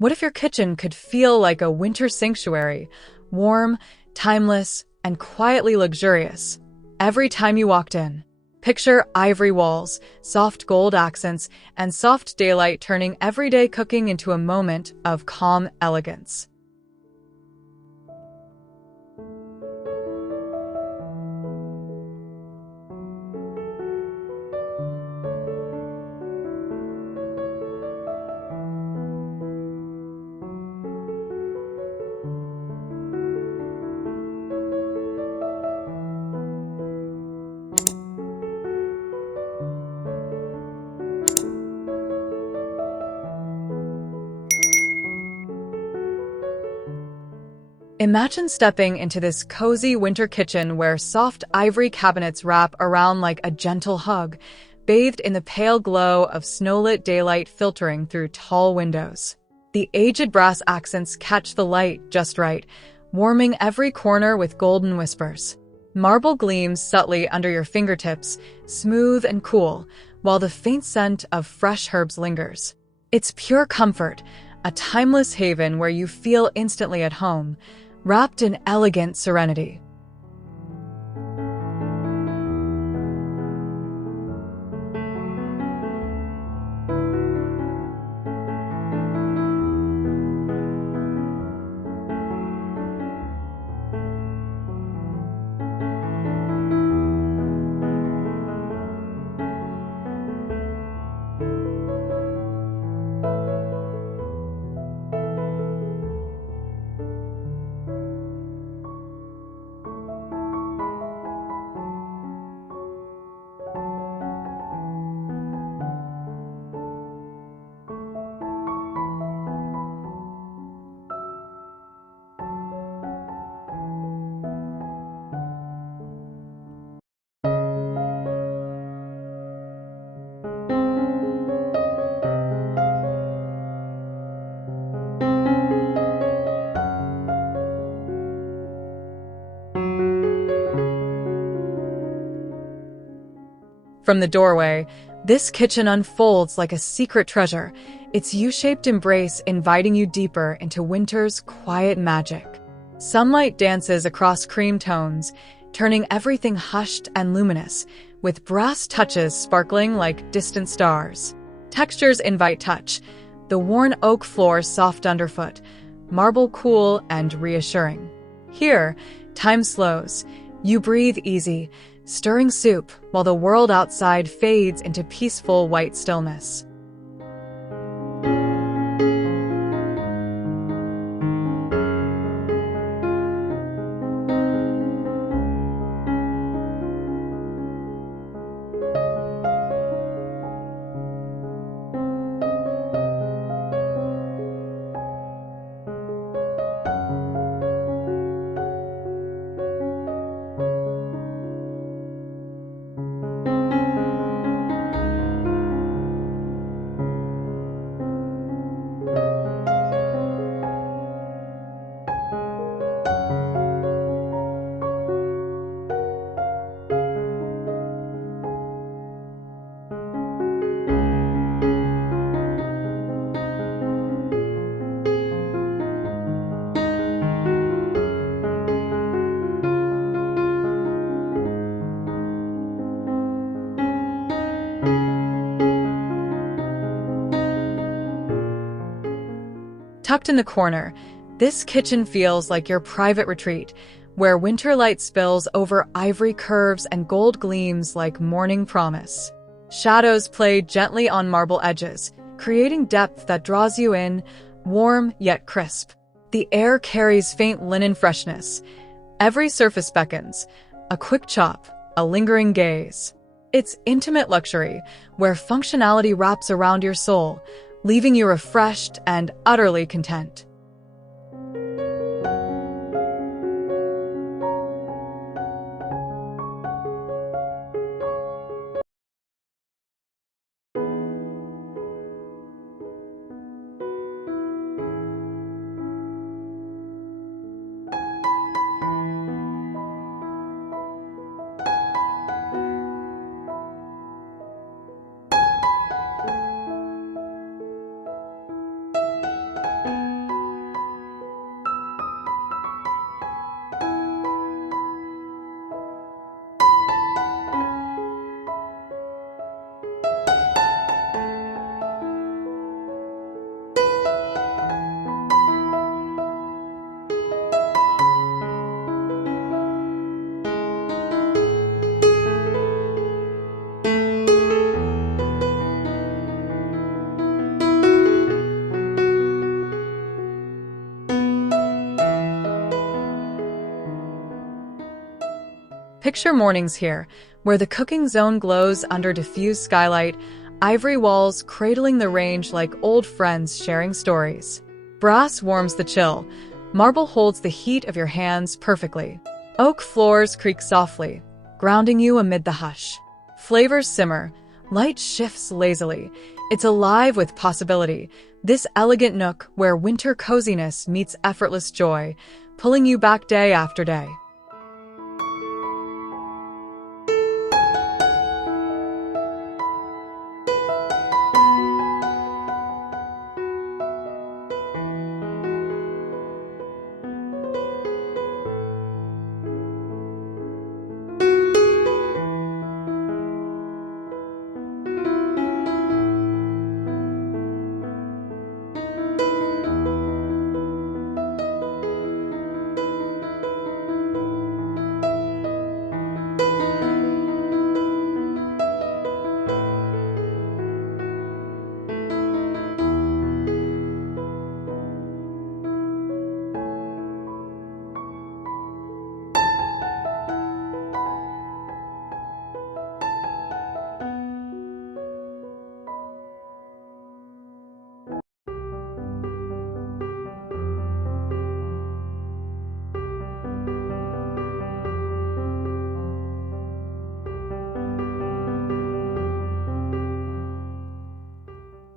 What if your kitchen could feel like a winter sanctuary, warm, timeless, and quietly luxurious? Every time you walked in, picture ivory walls, soft gold accents, and soft daylight turning everyday cooking into a moment of calm elegance. Imagine stepping into this cozy winter kitchen where soft ivory cabinets wrap around like a gentle hug, bathed in the pale glow of snowlit daylight filtering through tall windows. The aged brass accents catch the light just right, warming every corner with golden whispers. Marble gleams subtly under your fingertips, smooth and cool, while the faint scent of fresh herbs lingers. It's pure comfort, a timeless haven where you feel instantly at home, wrapped in elegant serenity. From the doorway, this kitchen unfolds like a secret treasure, its U-shaped embrace inviting you deeper into winter's quiet magic. Sunlight dances across cream tones, turning everything hushed and luminous, with brass touches sparkling like distant stars. Textures invite touch, the worn oak floor soft underfoot, marble cool and reassuring. Here, time slows. You breathe easy, stirring soup while the world outside fades into peaceful white stillness. Tucked in the corner, this kitchen feels like your private retreat, where winter light spills over ivory curves and gold gleams like morning promise. Shadows play gently on marble edges, creating depth that draws you in, warm yet crisp. The air carries faint linen freshness. Every surface beckons, a quick chop, a lingering gaze. It's intimate luxury, where functionality wraps around your soul, leaving you refreshed and utterly content. Picture mornings here, where the cooking zone glows under diffused skylight, ivory walls cradling the range like old friends sharing stories. Brass warms the chill. Marble holds the heat of your hands perfectly. Oak floors creak softly, grounding you amid the hush. Flavors simmer. Light shifts lazily. It's alive with possibility. This elegant nook where winter coziness meets effortless joy, pulling you back day after day.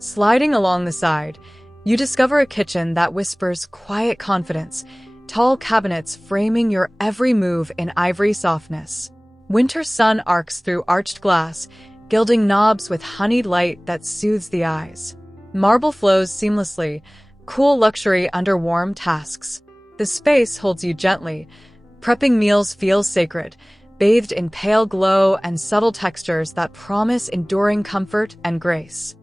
Sliding along the side, you discover a kitchen that whispers quiet confidence, tall cabinets framing your every move in ivory softness. Winter sun arcs through arched glass, gilding knobs with honeyed light that soothes the eyes. Marble flows seamlessly, cool luxury under warm tasks. The space holds you gently. Prepping meals feels sacred, bathed in pale glow and subtle textures that promise enduring comfort and grace.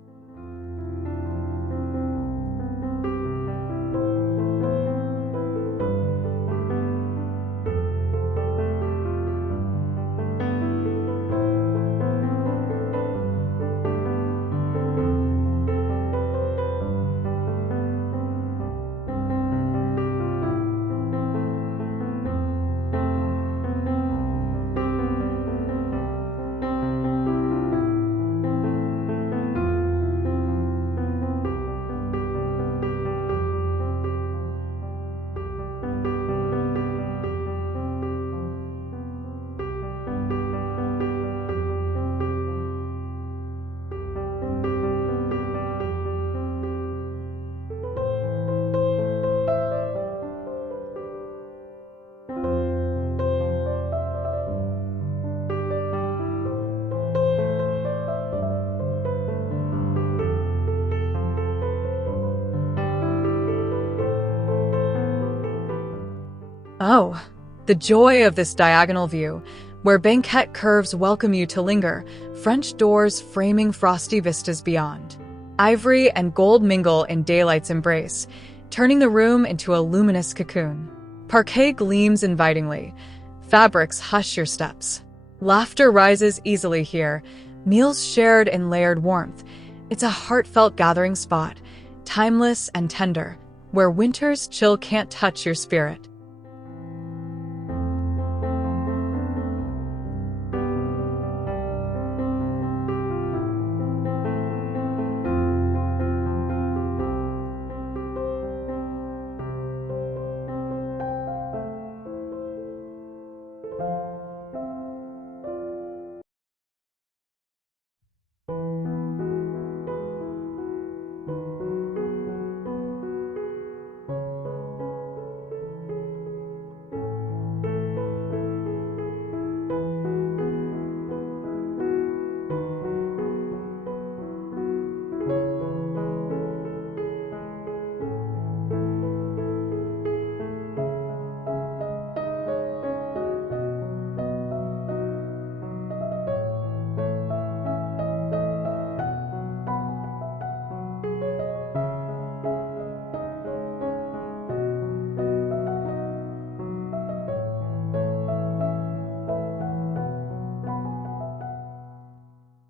Oh, the joy of this diagonal view, where banquette curves welcome you to linger, French doors framing frosty vistas beyond. Ivory and gold mingle in daylight's embrace, turning the room into a luminous cocoon. Parquet gleams invitingly. Fabrics hush your steps. Laughter rises easily here, meals shared in layered warmth. It's a heartfelt gathering spot, timeless and tender, where winter's chill can't touch your spirit.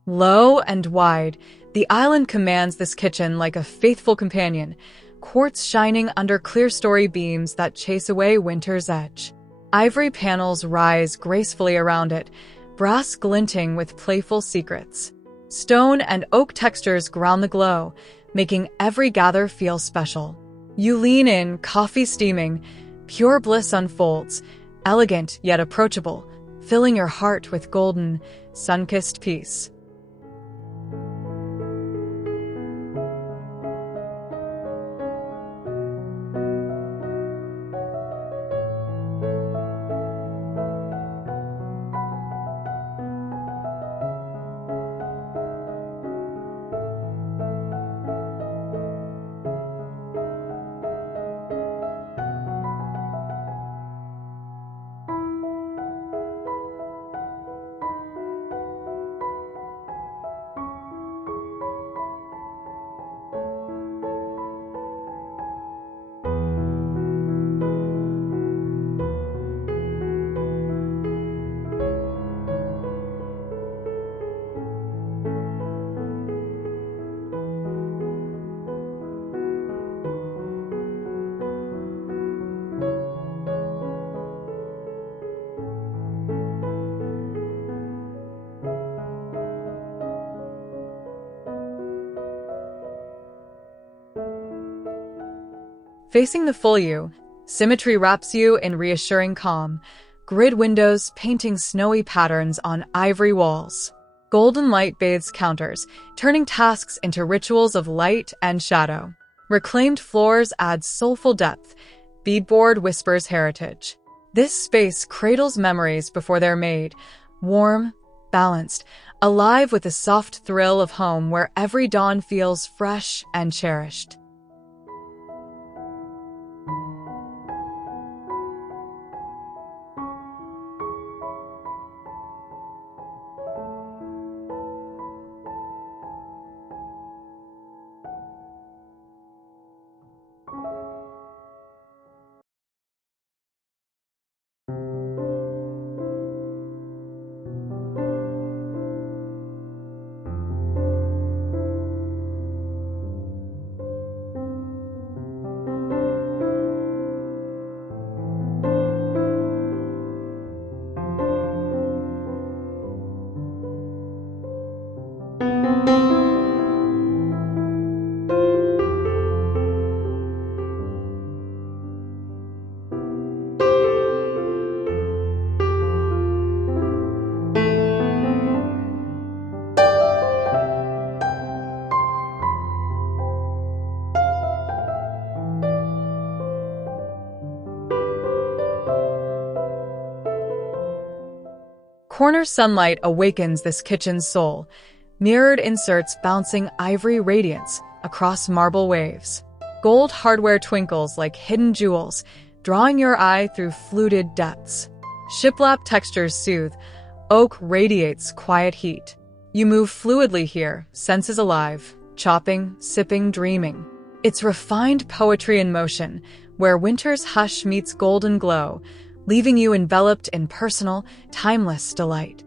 Low and wide, the island commands this kitchen like a faithful companion, quartz shining under clear-story beams that chase away winter's edge. Ivory panels rise gracefully around it, brass glinting with playful secrets. Stone and oak textures ground the glow, making every gather feel special. You lean in, coffee steaming, pure bliss unfolds, elegant yet approachable, filling your heart with golden, sun-kissed peace. Facing the full you, symmetry wraps you in reassuring calm, grid windows painting snowy patterns on ivory walls. Golden light bathes counters, turning tasks into rituals of light and shadow. Reclaimed floors add soulful depth, beadboard whispers heritage. This space cradles memories before they're made, warm, balanced, alive with the soft thrill of home where every dawn feels fresh and cherished. Corner sunlight awakens this kitchen's soul, mirrored inserts bouncing ivory radiance across marble waves. Gold hardware twinkles like hidden jewels, drawing your eye through fluted depths. Shiplap textures soothe, oak radiates quiet heat. You move fluidly here, senses alive, chopping, sipping, dreaming. It's refined poetry in motion, where winter's hush meets golden glow, leaving you enveloped in personal, timeless delight.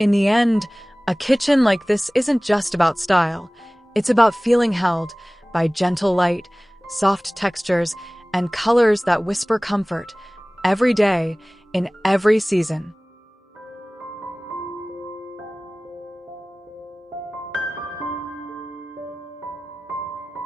In the end, a kitchen like this isn't just about style. It's about feeling held by gentle light, soft textures, and colors that whisper comfort every day in every season.